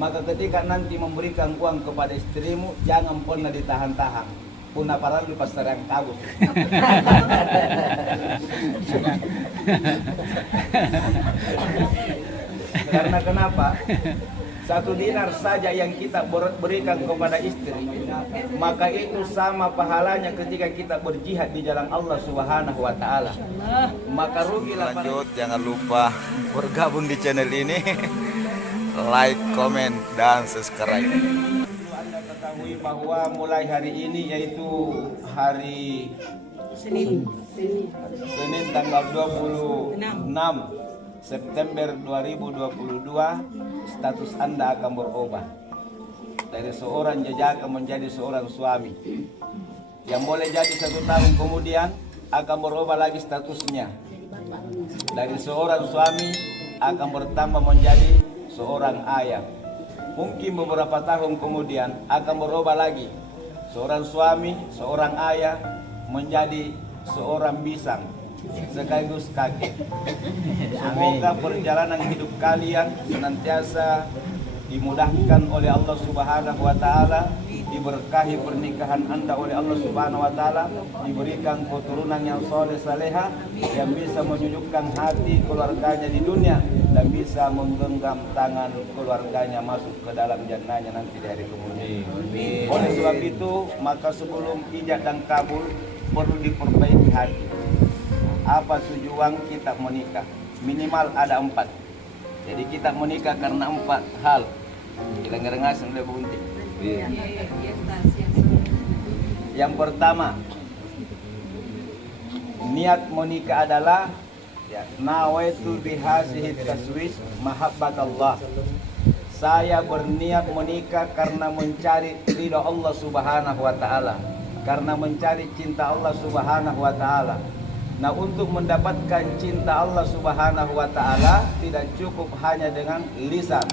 Maka ketika nanti memberikan uang kepada istrimu, jangan pernah ditahan-tahan. Puna parang lepas terang kabut. Karena kenapa? 1 dinar saja yang kita berikan kepada istri, maka itu sama pahalanya ketika kita berjihad di jalan Allah Subhanahu wa taala. Maka rugilah. Lanjut, jangan lupa bergabung di channel ini. Like, comment, dan subscribe. Anda ketahui bahwa mulai hari ini, yaitu hari Senin tanggal 26 September 2022, status Anda akan berubah dari seorang jajaka menjadi seorang suami. Yang boleh jadi 1 tahun kemudian akan berubah lagi statusnya. Dari seorang suami akan bertambah menjadi seorang ayah. Mungkin beberapa tahun kemudian akan berubah lagi. Seorang suami, seorang ayah menjadi seorang bisang sekaligus kakek. Semoga perjalanan hidup kalian senantiasa dimudahkan oleh Allah Subhanahu wa taala, diberkahi pernikahan Anda oleh Allah Subhanahu wa taala, diberikan keturunan yang soleh saleha yang bisa menyejukkan hati keluarganya di dunia dan bisa menggenggam tangan keluarganya masuk ke dalam jannahnya nanti di hari kemudian. Oleh sebab itu, maka sebelum ijab dan kabul perlu diperbaiki hati. Apa tujuan kita menikah? Minimal ada 4. Jadi kita menikah karena 4 hal. Gilang-gilangas udah bunti. Yang pertama, niat menikah adalah nawaitu bihazihi taswis mahabbatallah. Saya berniat menikah karena mencari ridha Allah Subhanahu wa taala, karena mencari cinta Allah Subhanahu wa taala. Nah, untuk mendapatkan cinta Allah Subhanahu wa taala tidak cukup hanya dengan lisan,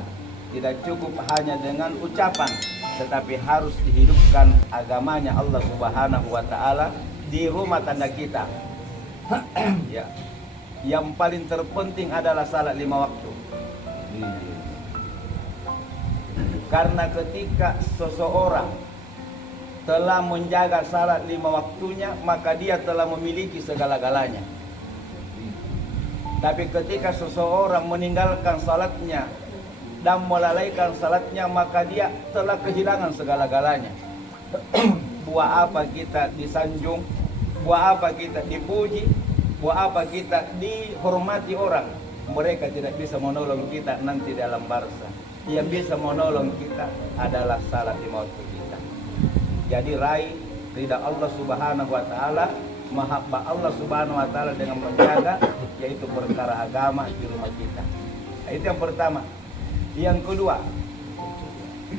tidak cukup hanya dengan ucapan, tetapi harus dihidupkan agamanya Allah Subhanahu wa taala di rumah tangga kita. Ya. Yang paling terpenting adalah salat 5 waktu. Karena ketika seseorang telah menjaga salat 5 waktunya, maka dia telah memiliki segala-galanya. Tapi ketika seseorang meninggalkan salatnya dan melalaikan salatnya, maka dia telah kehilangan segala-galanya. Buat apa kita disanjung? Buat apa kita dipuji? Buat apa kita dihormati orang? Mereka tidak bisa menolong kita nanti dalam barzah. Yang bisa menolong kita adalah salat 5 waktu kita. Jadi raih ridha Allah Subhanahu wa taala, mahabbah Allah Subhanahu wa taala dengan menjaga, yaitu perkara agama di rumah kita. Nah, itu yang pertama. Yang kedua,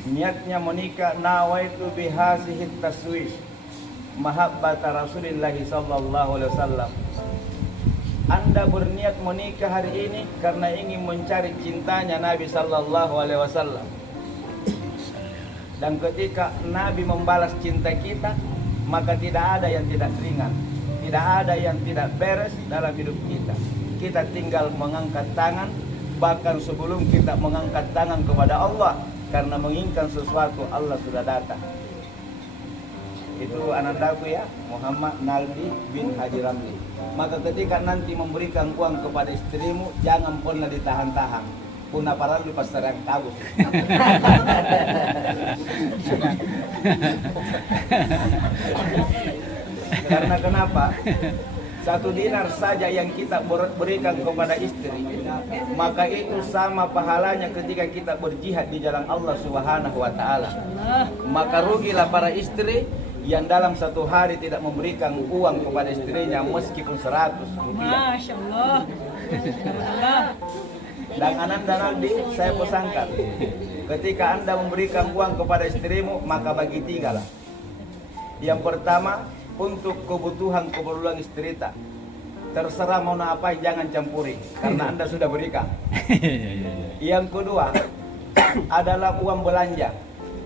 niatnya menikah nawaitu bihazihi taswis mahabbata Rasulillah sallallahu alaihi wasallam. Anda berniat menikah hari ini karena ingin mencari cintanya Nabi sallallahu alaihi wasallam. Dan ketika Nabi membalas cinta kita, maka tidak ada yang tidak ringan, tidak ada yang tidak beres dalam hidup kita. Kita tinggal mengangkat tangan, bahkan sebelum kita mengangkat tangan kepada Allah karena menginginkan sesuatu, Allah sudah datang. Itu anandaku ya, Muhammad Naldi bin Haji Ramli. Maka ketika nanti memberikan uang kepada istrimu, jangan pernah ditahan-tahan. Puna parang lepas terang kabut. Karena kenapa? 1 dinar saja yang kita berikan kepada istri, maka itu sama pahalanya ketika kita berjihad di jalan Allah Subhanahu wa taala. Maka rugilah para istri yang dalam 1 hari tidak memberikan uang kepada istrinya meskipun 100 rupiah. Masya Allah. Dan Ananda Naldi, saya pesankan, ketika Anda memberikan uang kepada istrimu, maka bagi 3 lah. Yang pertama, untuk kebutuhan istri tak. Terserah mau apa, jangan campuri, karena Anda sudah berikan. Yang kedua, adalah uang belanja,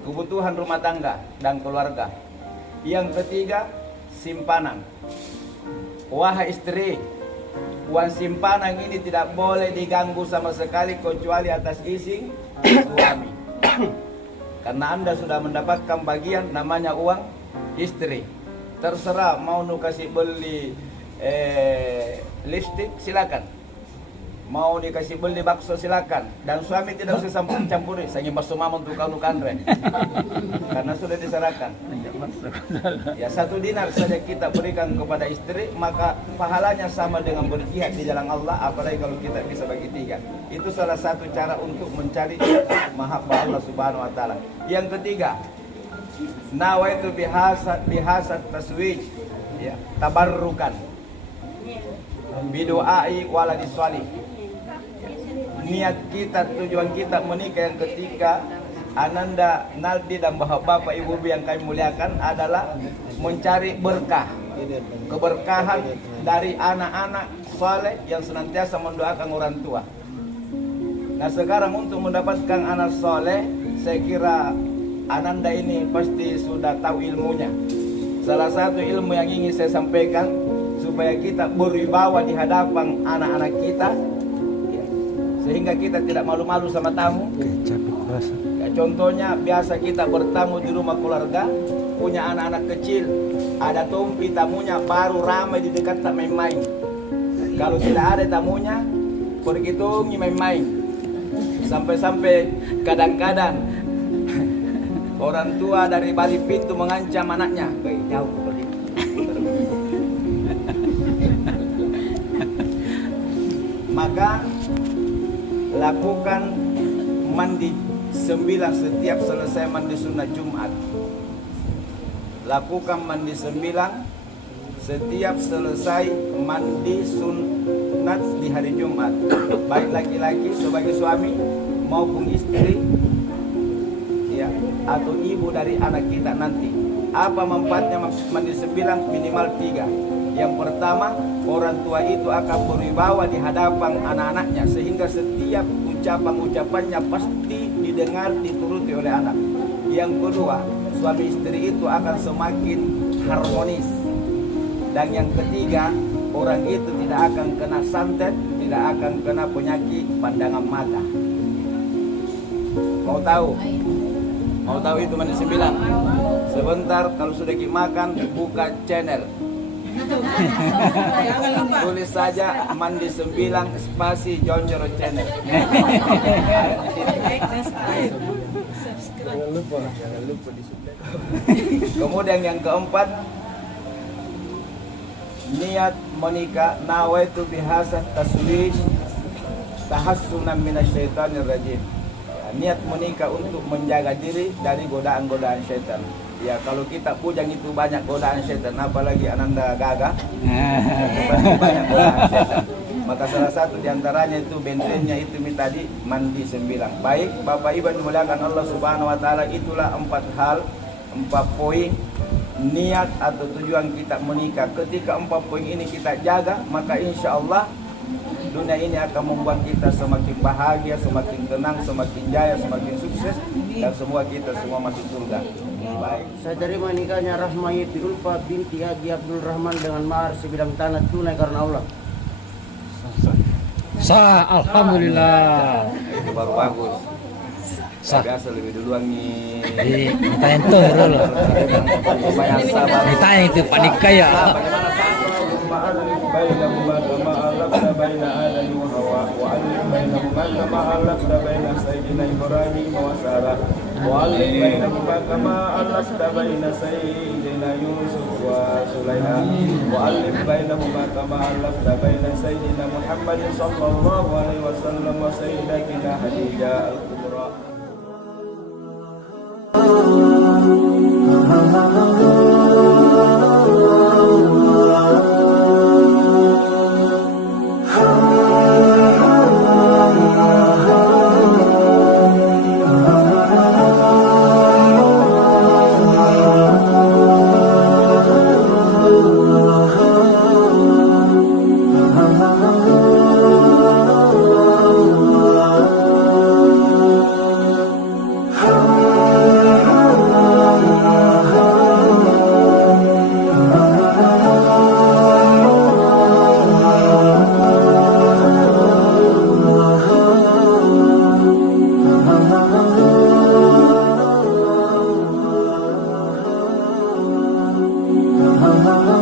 kebutuhan rumah tangga dan keluarga. Yang ketiga, simpanan. Wahai istri, uang simpanan ini tidak boleh diganggu sama sekali kecuali atas izin suami. Karena Anda sudah mendapatkan bagian namanya uang istri. Terserah mau nu kasih beli lipstick silakan, mau dikasih beli bakso silakan, dan suami tidak usah campuri. Saya ingin bakso mama untuk kau nukandre, karena sudah diserahkan. Ya 1 dinar saja kita berikan kepada istri, maka pahalanya sama dengan berjihad di jalan Allah. Apalagi kalau kita bisa bagi 3. Itu salah satu cara untuk mencari mahabbah Allah Subhanahu Wa Taala. Yang ketiga, nawaitu bihasad taswij, ya, tabarrukan bidoai waladi sholih. Niat kita, tujuan kita menikah yang ketika Ananda, Naldi dan bapak ibu yang kami muliakan adalah mencari berkah, keberkahan dari anak-anak soleh yang senantiasa mendoakan orang tua. Nah sekarang untuk mendapatkan anak soleh, saya kira Ananda ini pasti sudah tahu ilmunya. Salah satu ilmu yang ingin saya sampaikan supaya kita berwibawa di hadapan anak-anak kita, ya, sehingga kita tidak malu-malu sama tamu. Ya, contohnya biasa kita bertamu di rumah keluarga, punya anak-anak kecil, ada tumpi tamunya baru ramai di dekat tak main-main. Kalau tidak ada tamunya, pergi tunggu main-main. Sampai-sampai kadang-kadang orang tua dari balik pintu mengancam anaknya, jauh pergi. Maka lakukan mandi 9 setiap selesai mandi sunat Jumat. Lakukan mandi 9 setiap selesai mandi sunat di hari Jumat. Baik laki-laki sebagai suami maupun istri, ya, atau ibu dari anak kita nanti. Apa manfaatnya mandi 9? Minimal 3. Yang pertama, orang tua itu akan berwibawa di hadapan anak-anaknya, sehingga setiap ucapan-ucapannya pasti didengar, dituruti oleh anak. Yang kedua, suami istri itu akan semakin harmonis. Dan yang ketiga, orang itu tidak akan kena santet, tidak akan kena penyakit pandangan mata. Mau tahu? Mau tahu itu mandi 9? Sebentar, kalau sudah makan, buka channel. Tulis saja mandi 9 spasi Jonjoro channel. Jangan lupa di subscribe. Kemudian yang keempat, niat menikah, nawaitu bihasad taswij tahassunan minasyaitonir rajim. Niat menikah untuk menjaga diri dari godaan-godaan syaitan. Ya kalau kita pujang itu banyak godaan syaitan, apalagi Ananda gagah, banyak godaan syaitan. Maka salah satu diantaranya itu bentennya itu tadi mandi 9. Baik Bapak Ibu dimuliakan Allah Subhanahu Wa Taala, itulah 4 hal, 4 poin niat atau tujuan kita menikah. Ketika 4 poin ini kita jaga, maka insya Allah dunia ini akan membuat kita semakin bahagia, semakin tenang, semakin jaya, semakin sukses, dan semua kita semua masuk surga. Baik. Saya terima nikahnya Rahmayati Ulfa binti Haji Abdul Rahman dengan mahar sebidang tanah tunai karena Allah. Sah, alhamdulillah. Itu baru bagus. Sah. Biasa lebih duluan nih. Ditanya itu dulu. Supaya sabar. Ditanya itu panik kaya. بينهما كما ألفت بين آدم وحواء وألف بينهما كما ألفت بين سيدنا إبراهيم وسارة وألف بينهما كما ألفت بين سيدنا يوسف وسليمان وألف بينهما كما ألفت بين سيدنا محمد صلى الله عليه وسلم وسيدتنا خديجة الكبرى. ah, ah.